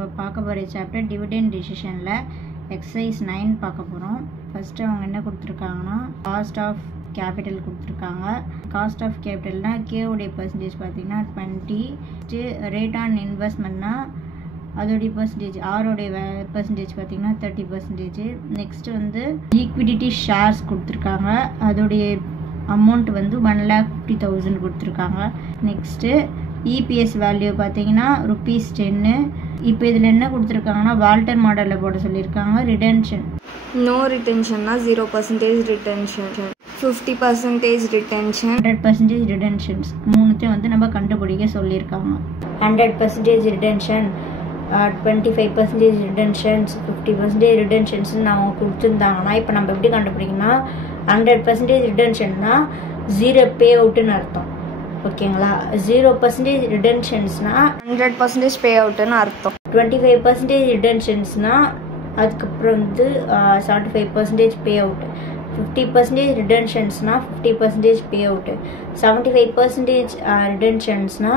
நம்ம பார்க்க போகிற சாப்டர் டிவிடெண்ட் டிசிஷனில் எக்ஸசைஸ் 9 பார்க்க போகிறோம். ஃபஸ்ட்டு அவங்க என்ன கொடுத்துருக்காங்கன்னா காஸ்ட் ஆஃப் கேபிட்டல் கொடுத்துருக்காங்க. காஸ்ட் ஆஃப் கேபிட்டல்னா கேவுடைய பர்சன்டேஜ் பார்த்திங்கன்னா 20. ரேட் ஆன் இன்வெஸ்ட்மெண்ட்னா அதோடைய பர்சன்டேஜ் ஆரோடைய பர்சன்டேஜ் பார்த்திங்கன்னா 30%. நெக்ஸ்ட்டு வந்து ஈக்விட்டி ஷேர்ஸ் கொடுத்துருக்காங்க. அதோடைய அமௌண்ட் வந்து 1,50,000 கொடுத்துருக்காங்க. நெக்ஸ்ட்டு இபிஎஸ் வேல்யூ பார்த்தீங்கன்னா ₹10. இப்போ இதில் என்ன கொடுத்துருக்காங்கன்னா வால்டர் மாடலில் போட சொல்லியிருக்காங்க. ரிடென்ஷன் நோ ரிட்டென்ஷன்னா 0% ரிட்டென்ஷன், 50% ரிட்டென்ஷன், 100% ரிடென்ஷன்ஸ் மூணுத்தையும் வந்து நம்ம கண்டுபிடிக்க சொல்லியிருக்காங்க. 100% ரிடென்ஷன், 25% ரிடென்ஷன்ஸ், 50% ரிடென்ஷன்ஸ்னு அவங்க கொடுத்துருந்தாங்கன்னா இப்போ நம்ம எப்படி கண்டுபிடிக்கணும்னா 100% ரிடென்ஷன்னா 0 பே அவுட்டுன்னு அர்த்தம். ஓகேங்களா? 0% ரிடென்ஷன்ஸ்னா 100% பே அவுட்டுன்னு அர்த்தம். 25% ரிடென்ஷன்ஸ்னா அதுக்கப்புறம் வந்து 75% பே அவுட்டு. 50% ரிடென்ஷன்ஸ்னா 50% பே அவுட்டு. 75% ரிடென்ஷன்ஸ்னா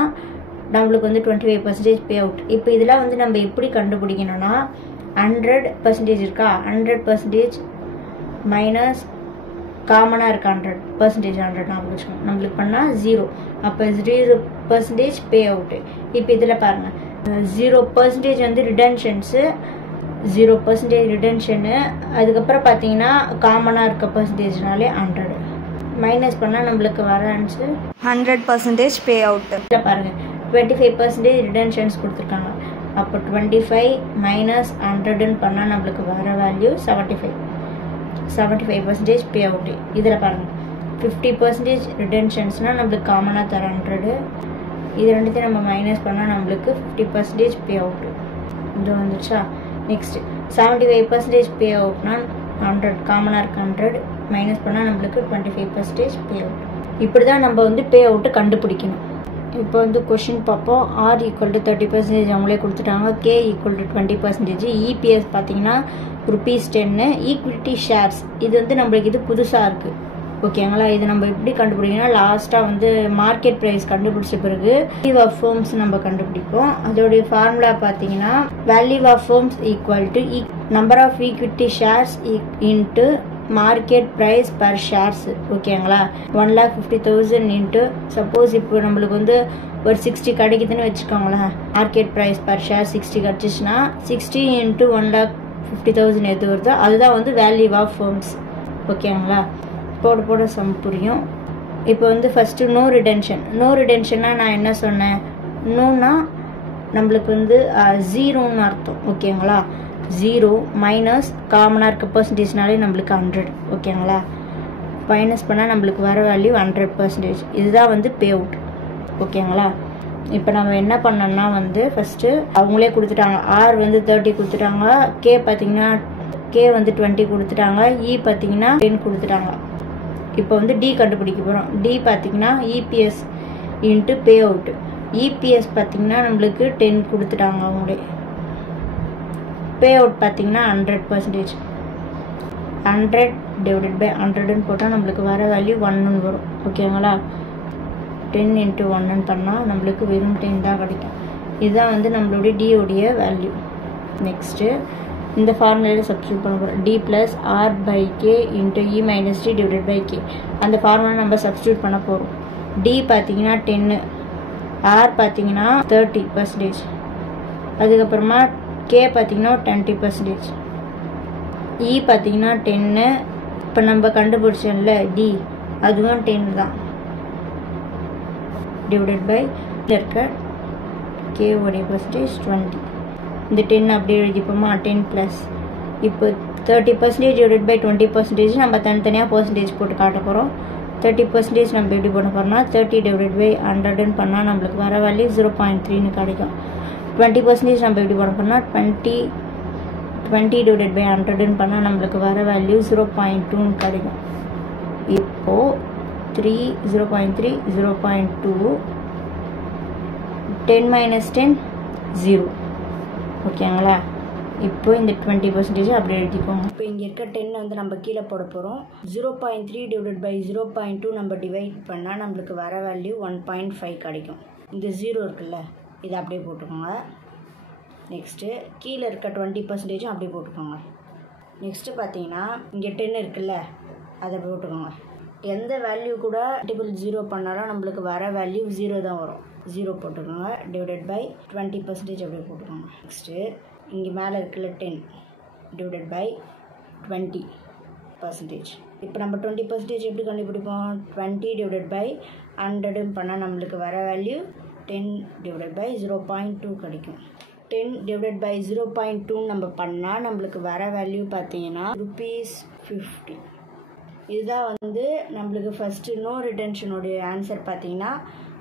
நம்மளுக்கு வந்து 25% பே அவுட். இப்போ இதெல்லாம் வந்து நம்ம எப்படி கண்டுபிடிக்கணும்னா 100% இருக்கா, 100% மைனஸ் காமனாக இருக்கா 100%, 100 நம்மளுக்கு பண்ணால் 0. அப்போ 0% பே அவுட்டு. இப்போ இதில் பாருங்கள் 0% வந்து ரிடென்ஷன்ஸு, 0% ரிடென்ஷனு, அதுக்கப்புறம் பார்த்தீங்கன்னா காமனாக இருக்க பர்சன்டேஜ்னாலே 100 மைனஸ் பண்ணால் நம்மளுக்கு வர ஆன்சர் 100% பே அவுட்டு. இதில் பாருங்கள் 25% ரிடென்ஷன்ஸ் கொடுத்துருக்காங்க. அப்போ 25 மைனஸ் 100ன்னு பண்ணால் நம்மளுக்கு வர வேல்யூ 75% பே அவுட்டு. இதில் பாருங்கள் 50% ரிடென்ஷன்ஸ்னால் நம்மளுக்கு காமனாக தர 100. இது ரெண்டுத்தையும் நம்ம மைனஸ் பண்ணால் நம்மளுக்கு 50% பே அவுட்டு. இது வந்துச்சா? நெக்ஸ்ட்டு 75% பே அவுட்னா 100 காமனாக இருக்க 100 மைனஸ் பண்ணால் நம்மளுக்கு 25% பே அவுட். இப்படி தான் நம்ம வந்து பே அவுட்டு கண்டுபிடிக்கணும். இப்போ வந்து கொஷின் பார்ப்போம். R = 30% அவங்களே கொடுத்துட்டாங்க. K = 20%. இபிஎஸ் பார்த்தீங்கன்னா ₹10. ஈக்விட்டி ஷேர்ஸ் இது வந்து நம்மளுக்கு இது புதுசாக இருக்குது. ஓகேங்களா? இது நம்ம எப்படி கண்டுபிடிக்கணும்னா லாஸ்ட்டாக வந்து மார்க்கெட் ப்ரைஸ் கண்டுபிடிச்ச பிறகு வேல்யூ ஆஃப் ஃபர்ம்ஸ் நம்ம கண்டுபிடிப்போம். அதோடைய ஃபார்முலா பார்த்தீங்கன்னா value of firms = number of equity shares into market price per shares. ஓகேங்களா? 1,50,000 இன்ட்டு சப்போஸ் இப்போ நம்மளுக்கு வந்து ஒரு 60 கிடைக்குதுன்னு வச்சுக்கோங்களேன். மார்க்கெட் ப்ரைஸ் பர் ஷேர் 60 கிடச்சிச்சுன்னா 60 இன்ட்டு 1,50,000 எது வருதோ அதுதான் வந்து வேல்யூ ஆஃப் ஃபர்ம்ஸ். ஓகேங்களா? போட சம் புரியும். இப்போ வந்து ஃபஸ்ட்டு நோ ரிடென்ஷன்னா நான் என்ன சொன்னேன்? நோன்னா நம்மளுக்கு வந்து 0ன்னு அர்த்தம். ஓகேங்களா? 0 மைனஸ் காமனாக இருக்க பர்சன்டேஜ்னாலே நம்மளுக்கு 100. ஓகேங்களா? மைனஸ் பண்ணால் நம்மளுக்கு வர வேல்யூ 100%. இதுதான் வந்து பே அவுட். ஓகேங்களா? இப்போ நம்ம என்ன பண்ணோம்னா வந்து ஃபஸ்ட்டு அவங்களே கொடுத்துட்டாங்க. R வந்து 30 கொடுத்துட்டாங்க. K பார்த்தீங்கன்னா K வந்து 20 கொடுத்துட்டாங்க. E பார்த்தீங்கன்னா 10 கொடுத்துட்டாங்க. இப்போ வந்து D கண்டுபிடிக்க போகிறோம். D பார்த்தீங்கன்னா EPS into payout. EPS பார்த்தீங்கன்னா நம்மளுக்கு 10 கொடுத்துட்டாங்க அவங்களே. பே அவுட் பார்த்தீங்கன்னா 100%. 100/100ன்னு போட்டால் நம்மளுக்கு வர வேல்யூ 1ன்னு வரும். ஓகேங்களா? 10 × 1ன்னு பண்ணால் நம்மளுக்கு வெறும் 10 தான் கிடைக்கும். இதுதான் வந்து நம்மளுடைய டியோடைய வேல்யூ. நெக்ஸ்ட்டு இந்த ஃபார்முலாவில் சப்ஸ்டியூட் பண்ண போகிறோம். D + R/K × E - D/K. அந்த ஃபார்முலா நம்ம சப்ஸ்டியூட் பண்ண போகிறோம். D பார்த்தீங்கன்னா 10, R பார்த்தீங்கன்னா 30%, அதுக்கப்புறமா K பார்த்தீங்கன்னா 20%, E பார்த்தீங்கன்னா 10. இப்போ நம்ம கண்டுபிடிச்சோம்ல D அதுவும் 10 தான். இருக்க K உடைய பர்சன்டேஜ் 20. இந்த 10 அப்படியே எழுதிப்போமா? 10 + இப்போ 30% / 20% நம்ம தனித்தனியாக பர்சன்டேஜ் போட்டு காட்ட போகிறோம். 30% நம்ம எப்படி பண்ண போகிறோம்னா 30/100ன்னு பண்ணால் நம்மளுக்கு வர வேல்யூ 0.3ன்னு கிடைக்கும். 20% நம்ம எப்படி பண்ண போகிறோம்னா 20/100ன்னு பண்ணால் நம்மளுக்கு வர வேல்யூ 0.2ன்னு கிடைக்கும். இப்போது 0.3 0.2 10 - 10 0. ஓகேங்களா? இப்போ இந்த 20% அப்படியே எழுதிக்கோங்க. இப்போ இங்கே இருக்க 10 வந்து நம்ம கீழே போட போகிறோம். 0.3 / 0.2 நம்ம டிவைட் பண்ணால் நம்மளுக்கு வர வேல்யூ 1.5 கிடைக்கும். இந்த 0 இருக்குல்ல இதை அப்படியே போட்டுக்கோங்க. நெக்ஸ்ட்டு கீழே இருக்க 20% அப்படியே போட்டுக்கோங்க. நெக்ஸ்ட்டு பார்த்தீங்கன்னா இங்கே 10 இருக்குல்ல, அதை போட்டுக்கோங்க. எந்த வேல்யூ கூட மல்டிபிள் 0 பண்ணாலும் நம்மளுக்கு வர வேல்யூ 0 தான் வரும். 0 போட்டுக்கோங்க. டிவைடட் பை 20% அப்படியே போட்டுக்கோங்க. நெக்ஸ்ட்டு இங்கே மேலே இருக்குல்ல 10 டிவைடட் பை 20%. இப்போ நம்ம 20% எப்படி கண்டுபிடிப்போம்? 20 டிவைடட் பை 100 பண்ணால் நம்மளுக்கு வர வேல்யூ 10 டிவைடட் பை 0.2 கிடைக்கும். 10 டிவைடட் பை 0.2 நம்ம பண்ணால் நம்மளுக்கு வர வேல்யூ பார்த்தீங்கன்னா ₹50. இதுதான் வந்து நம்மளுக்கு ஃபஸ்ட்டு நோ ரிட்டன்ஷனுடைய ஆன்சர் பார்த்தீங்கன்னா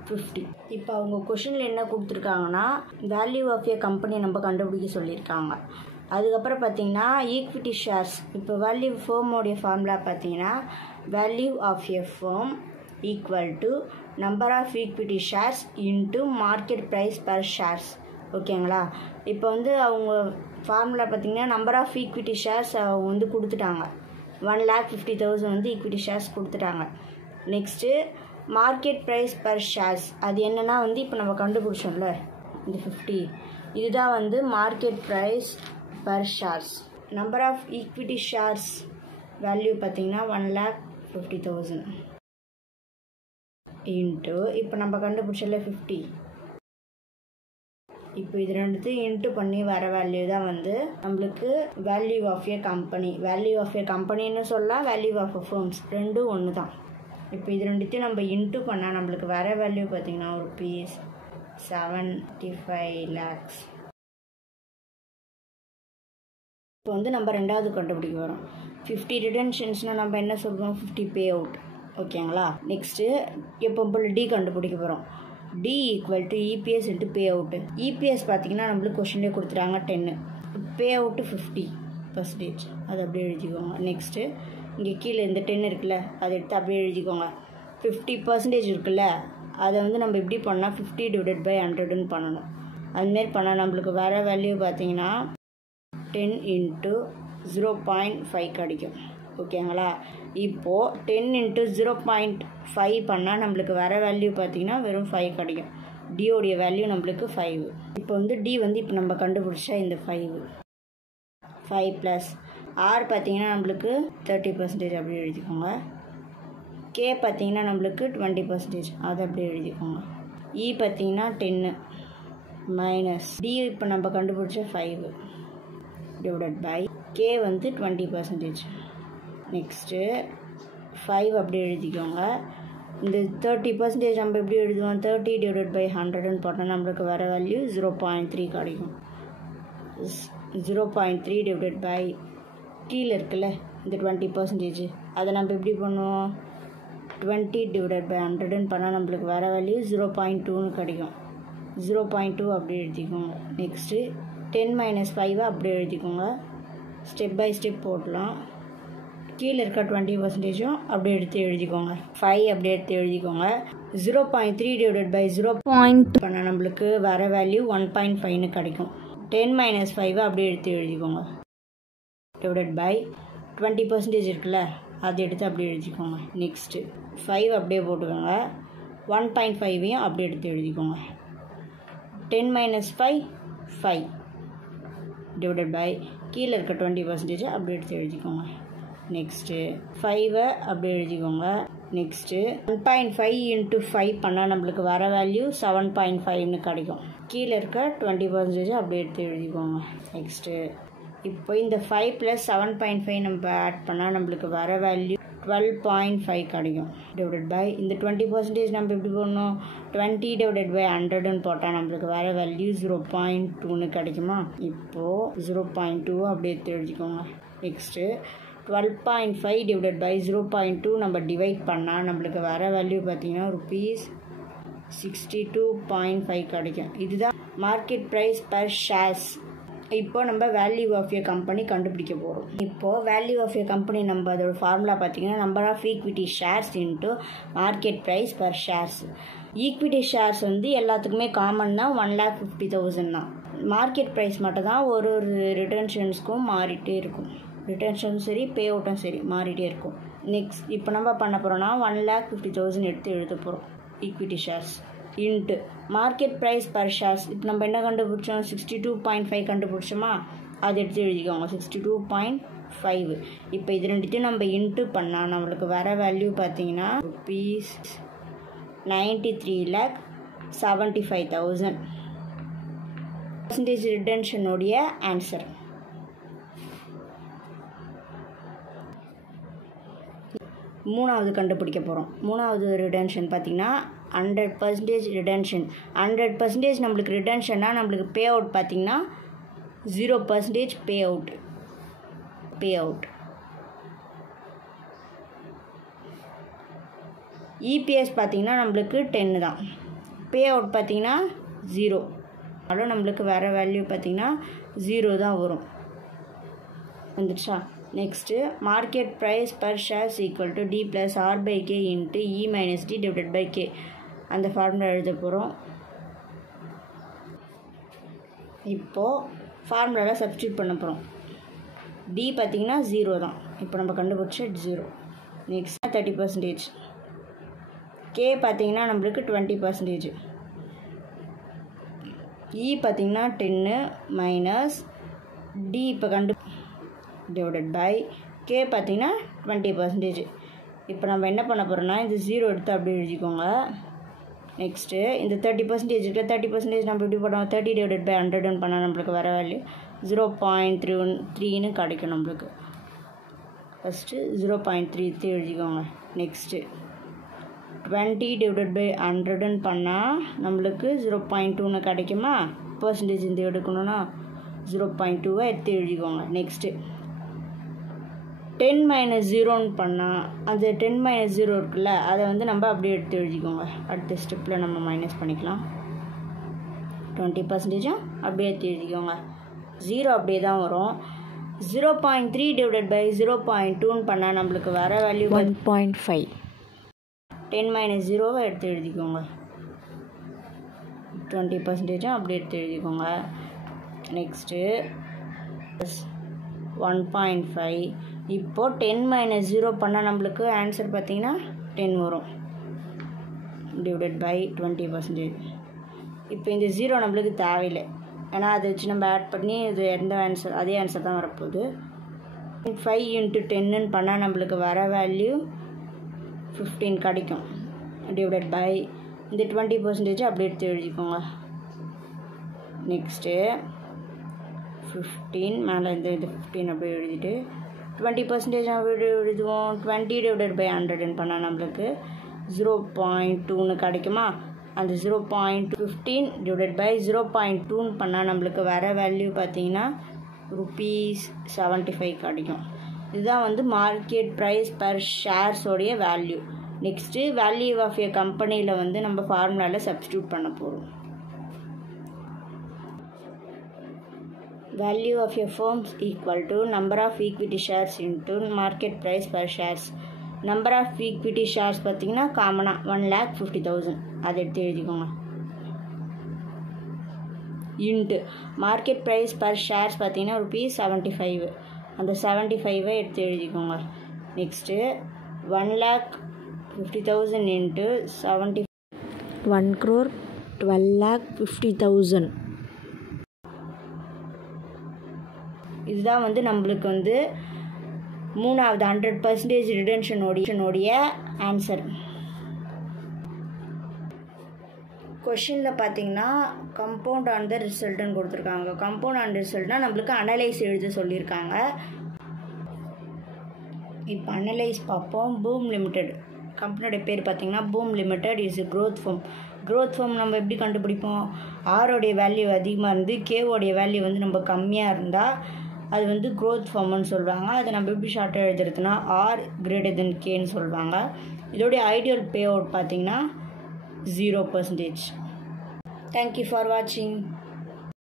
50. இப்போ அவங்க கொஷினில் என்ன கொடுத்துருக்காங்கன்னா வேல்யூ ஆஃப் ஏ கம்பெனி நம்ம கண்டுபிடிக்க சொல்லியிருக்காங்க. அதுக்கப்புறம் பார்த்தீங்கன்னா ஈக்விட்டி ஷேர்ஸ். இப்போ வேல்யூ ஃபேர்மோடைய ஃபார்முலா பார்த்தீங்கன்னா value of a firm equal to number of equity shares into market price per shares. ஓகேங்களா? இப்போ வந்து அவங்க ஃபார்முலா பார்த்தீங்கன்னா நம்பர் ஆஃப் ஈக்விட்டி ஷேர்ஸ் அவங்க வந்து கொடுத்துட்டாங்க. 1,50,000 வந்து ஈக்விட்டி ஷேர்ஸ் கொடுத்துட்டாங்க. Next market price per shares அது என்னென்னா வந்து இப்போ நம்ம கண்டுபிடிச்சோம்ல இந்த 50, இதுதான் வந்து market price per shares. Number of equity shares value பார்த்தீங்கன்னா 1,50,000 இன்ட்டு இப்போ நம்ம கண்டுபிடிச்சல 50. இப்போ இது ரெண்டுத்தையும் இன்ட்டு பண்ணி வர வேல்யூ தான் வந்து நம்மளுக்கு value of a company. Value of a கம்பெனின்னு சொல்லலாம், வேல்யூ ஆஃப் அ ஃபர்ம்ஸ் ரெண்டும் ஒன்று தான். இப்போ இது ரெண்டுத்தையும் நம்ம இன்ட்டு பண்ணால் நம்மளுக்கு வர வேல்யூ பார்த்தீங்கன்னா ₹75 lakhs. இப்போ வந்து நம்ம ரெண்டாவது கண்டுபிடிக்க வரோம். 50 ரிடன்ஷன்ஸ்னால் நம்ம என்ன சொல்கிறோம்? 50 பே அவுட். ஓகேங்களா? நெக்ஸ்ட்டு எப்போ போல் டி கண்டுபிடிக்க போகிறோம். D equal to EPS into payout. EPS பார்த்தீங்கன்னா நம்மளுக்கு கொஷின்லேயே கொடுத்துட்டாங்க 10, பே அவுட்டு 50%. அது அப்படியே எழுதிக்கோங்க. நெக்ஸ்ட்டு இங்கே கீழே இந்த 10 இருக்குல்ல, அதை எடுத்து அப்படியே எழுதிக்கோங்க. 50% இருக்குல்ல, அதை வந்து நம்ம எப்படி பண்ணால் 50 டிவைடட் பை 100ன்னு பண்ணணும். அதுமாரி பண்ணால் நம்மளுக்கு வர வேல்யூ பார்த்தீங்கன்னா 10 இன்ட்டு 0.5 கிடைக்கும். ஓகேங்களா? இப்போது 10 இன்ட்டு 0.5 பண்ணால் நம்மளுக்கு வர வேல்யூ பார்த்தீங்கன்னா வெறும் 5 கிடைக்கும். டியோடைய வேல்யூ நம்மளுக்கு 5. இப்போ வந்து டி வந்து இப்போ நம்ம கண்டுபிடிச்சா இந்த 5 ப்ளஸ் ஆர் பார்த்தீங்கன்னா நம்மளுக்கு 30% அப்படி எழுதிக்கோங்க. கே பார்த்தீங்கன்னா நம்மளுக்கு 20%, அதை அப்படியே எழுதிக்கோங்க. இ பார்த்தீங்கன்னா 10 மைனஸ் டி இப்போ நம்ம கண்டுபிடிச்ச 5 டிவைடட் பை கே வந்து 20%. நெக்ஸ்ட்டு 5 அப்படி எழுதிக்கோங்க. இந்த 30% நம்ம எப்படி எழுதுவோம்? 30 டிவைடட் பை 100ன்னு போட்டால் நம்மளுக்கு வர வேல்யூ 0.3 கிடைக்கும். 0.3 டிவைடட் பை கீழே இருக்குல்ல இந்த 20%, அதை நம்ம எப்படி பண்ணுவோம்? 20 டிவைடட் பை 100ன்னு பண்ணால் நம்மளுக்கு வர வேல்யூ 0.2ன்னு கிடைக்கும். 0.2 அப்படி எழுதிக்கோங்க. நெக்ஸ்ட்டு 10 மைனஸ் 5 அப்படி எழுதிக்கோங்க. ஸ்டெப் பை ஸ்டெப் போடலாம். கீழே இருக்க 20%ம் அப்படியே எடுத்து எழுதிக்கோங்க. 5 அப்படியே எடுத்து எழுதிக்கோங்க. 0.3 டிவைடட் பை 0.2 பண்ணால் நம்மளுக்கு வர வேல்யூ 1.5ன்னு கிடைக்கும். 10 மைனஸ் 5 அப்படியே எடுத்து எழுதிக்கோங்க. டிவைடட் பை 20% இருக்குல்ல, அதை எடுத்து அப்படியே எழுதிக்கோங்க. நெக்ஸ்ட்டு 5 அப்படியே போட்டுக்கோங்க. 1.5ஐயும் அப்படியே எடுத்து எழுதிக்கோங்க. 10 மைனஸ் 5 டிவைடட் பை கீழே இருக்க 20% அப்படியே எடுத்து எழுதிக்கோங்க. நெக்ஸ்ட்டு 5 அப்படியே எழுதிக்கோங்க. நெக்ஸ்ட்டு 1.5 இன்ட்டு 5 பண்ணால் நம்மளுக்கு வர வேல்யூ 7.5ன்னு கிடைக்கும். கீழே இருக்க 20% அப்படியே எடுத்து எழுதிக்கோங்க. நெக்ஸ்ட்டு இப்போ இந்த 5 ப்ளஸ் 7.5 நம்ம ஆட் பண்ணால் நம்மளுக்கு வர வேல்யூ 12.5 கிடைக்கும். டிவைடட் பை இந்த 20% நம்ம எப்படி போடணும்? 20 டிவைடட் பை 100ன்னு போட்டால் நம்மளுக்கு வர வேல்யூ 0.2ன்னு கிடைக்குமா? இப்போது 0.2 அப்படியே எடுத்து எழுதிக்கோங்க. நெக்ஸ்ட்டு 12.5 டிவைடட் பை 0.2 நம்ம டிவைட் பண்ணால் நம்மளுக்கு வர வேல்யூ பார்த்தீங்கன்னா ₹62.5 கிடைக்கும். இதுதான் மார்க்கெட் ப்ரைஸ் பர் ஷேர்ஸ். இப்போ நம்ம வேல்யூ ஆஃப் ஏ கம்பெனி கண்டுபிடிக்க போகிறோம். இப்போது வேல்யூ ஆஃப் ஏ கம்பெனி நம்ம அதோட ஃபார்முலா பார்த்தீங்கன்னா number of equity shares into market price per shares. Equity shares வந்து எல்லாத்துக்குமே காமன் தான், 1,50,000 தான். மார்க்கெட் ப்ரைஸ் மட்டும் தான் ஒரு ரிட்டன்ஷன்ஸ்க்கும் மாறிட்டே இருக்கும். ரிட்டன்ஷனும் சரி பே அவுட்டும் சரி மாறிட்டே இருக்கும். நெக்ஸ்ட் இப்போ நம்ம பண்ண போகிறோம்னா 1,50,000 எடுத்து எழுத போகிறோம் equity shares. Into market price per shares. இப்போ நம்ம என்ன கண்டுபிடிச்சோம், 62.5 கண்டுபிடிச்சோமா, அது எடுத்து எழுதிக்கோங்க 62.5. இப்போ இது ரெண்டுத்தையும் நம்ம இன்ட்டு பண்ணால் நம்மளுக்கு வர வேல்யூ பார்த்தீங்கன்னா ₹93,75,000 பர்சன்டேஜ் ரிடன்ஷனுடைய ஆன்சர். மூணாவது கண்டுபிடிக்க போகிறோம். மூணாவது ரிடன்ஷன் பார்த்தீங்கன்னா 100% ரிடன்ஷன். 100% நம்மளுக்கு ரிடன்ஷன்னா நம்மளுக்கு பே அவுட் பார்த்தீங்கன்னா 0% பே அவுட். இபிஎஸ் பார்த்தீங்கன்னா நம்மளுக்கு 10 தான், பே அவுட் பார்த்தீங்கன்னா 0. அதோட நம்மளுக்கு வேறு வேல்யூ பார்த்தீங்கன்னா 0 தான் வரும். வந்துடுச்சா? Next market price per shares equal to D + R/K into E - D / K. அந்த ஃபார்முலா எழுத போகிறோம். இப்போது ஃபார்முலாவில் சப்ஸ்டியூட் பண்ண போகிறோம். D பார்த்திங்கன்னா 0 தான், இப்போ நம்ம கண்டுபிடிச்ச 0. நெக்ஸ்ட் 30%. K பார்த்திங்கன்னா நம்மளுக்கு 20%. E பார்த்திங்கன்னா 10 மைனஸ் D இப்போ டிவைடட் பை K பார்த்திங்கன்னா 20%. இப்போ நம்ம என்ன பண்ண போகிறோம்னா இந்த 0 எடுத்து அப்படியே எழுதிக்கோங்க. நெக்ஸ்ட்டு இந்த 30% இருக்குது, 30% நம்ம எப்படி பண்ணோம், 30 டிவைடட் பை 100 பண்ணால் நம்மளுக்கு வர வேல்யூ 0.33 கிடைக்கும் நம்மளுக்கு. ஃபஸ்ட்டு 0.33 எழுதிக்கோங்க. நெக்ஸ்ட்டு 20 டிவைடட் பை 100 பண்ணால் நம்மளுக்கு 0.2 கிடைக்குமா. பர்சன்டேஜ் இந்த எடுக்கணும்னா 0.2 எடுத்து எழுதிக்கோங்க. நெக்ஸ்ட்டு 10 - 0 பண்ணால் அந்த 10 - 0 இருக்குல்ல, அதை வந்து நம்ம அப்படியே எடுத்து எழுதிக்கோங்க. அடுத்த ஸ்டெப்பில் நம்ம மைனஸ் பண்ணிக்கலாம். 20% அப்படியே எடுத்து எழுதிக்கோங்க. 0 அப்படியே தான் வரும். 0.3 டிவைடட் பை 0.2 பண்ணால் நம்மளுக்கு வர வேல்யூ 1.5. 10 - 0 எடுத்து எழுதிக்கோங்க. 20% அப்படியே எடுத்து எழுதிக்கோங்க. நெக்ஸ்ட்டு 1.5. இப்போது 10 - 0 பண்ணால் நம்மளுக்கு ஆன்சர் பார்த்திங்கன்னா 10 வரும் டிவைடட் பை 20%. இப்போ இந்த 0 நம்மளுக்கு தேவையில்லை, ஏன்னா அதை வச்சு நம்ம ஆட் பண்ணி இது எந்த ஆன்சர் அதே ஆன்சர் தான் வரப்போகுது. 5 × 10 பண்ணால் நம்மளுக்கு வர வேல்யூ 15 கிடைக்கும் டிவைடட் பை இந்த 20% அப்படியே எடுத்து எழுதிக்கோங்க. நெக்ஸ்ட்டு 15 மேலே இந்த 15 அப்படியே எழுதிட்டு 20% அப்படி எழுதுவோம். 20 டிவைடட் பை 100 பண்ணால் நம்மளுக்கு 0.2 கிடைக்குமா. அந்த 0.15 டிவைடட் பை 0.2 பண்ணால் நம்மளுக்கு வர வேல்யூ பார்த்தீங்கன்னா ₹75 கிடைக்கும். இதுதான் வந்து மார்க்கெட் ப்ரைஸ் பர் ஷேர்ஸோடைய value. Next value of a கம்பெனியில் வந்து நம்ம ஃபார்முலாவில் சப்ஸ்டியூட் பண்ண போகிறோம். Value of a firm equal to number of equity shares into market price per shares. Number of equity shares பார்த்தீங்கன்னா காமனாக 1,50,000 அதை எடுத்து எழுதிக்கோங்க. Into market price per shares பார்த்தீங்கன்னா ₹75, அந்த 75 எடுத்து எழுதிக்கோங்க. Next 1,50,000 into 70 1,12,50,000. இதுதான் வந்து நம்மளுக்கு வந்து மூணாவது 100% ரிடன்ஷனோடைய ஆன்சர். கொஷினில் பார்த்தீங்கன்னா கம்பவுண்ட் ஆன் த ரிசல்ட்டுன்னு கொடுத்துருக்காங்க. கம்பவுண்ட் ஆன் ரிசல்ட்னால் நம்மளுக்கு அனலைஸ் எழுத சொல்லியிருக்காங்க. இப்போ அனலைஸ் பார்ப்போம். பூம் லிமிடெட் கம்பெனியோட பேர் பார்த்தீங்கன்னா Boom limited is growth firm. Growth firm நம்ம எப்படி கண்டுபிடிப்போம், ஆரோடைய வேல்யூ அதிகமாக இருந்து கேவோடைய வேல்யூ வந்து நம்ம கம்மியாக இருந்தால் அது வந்து க்ரோத் ஃபார்ம்னு சொல்லுவாங்க. அதை நம்ம எப்படி ஷார்ட்டாக எழுதுறதுனா R > Kன்னு சொல்லுவாங்க. இதோடைய ஐடியல் பே அவுட் பார்த்தீங்கன்னா 0%. தேங்க்யூ ஃபார் வாட்சிங்.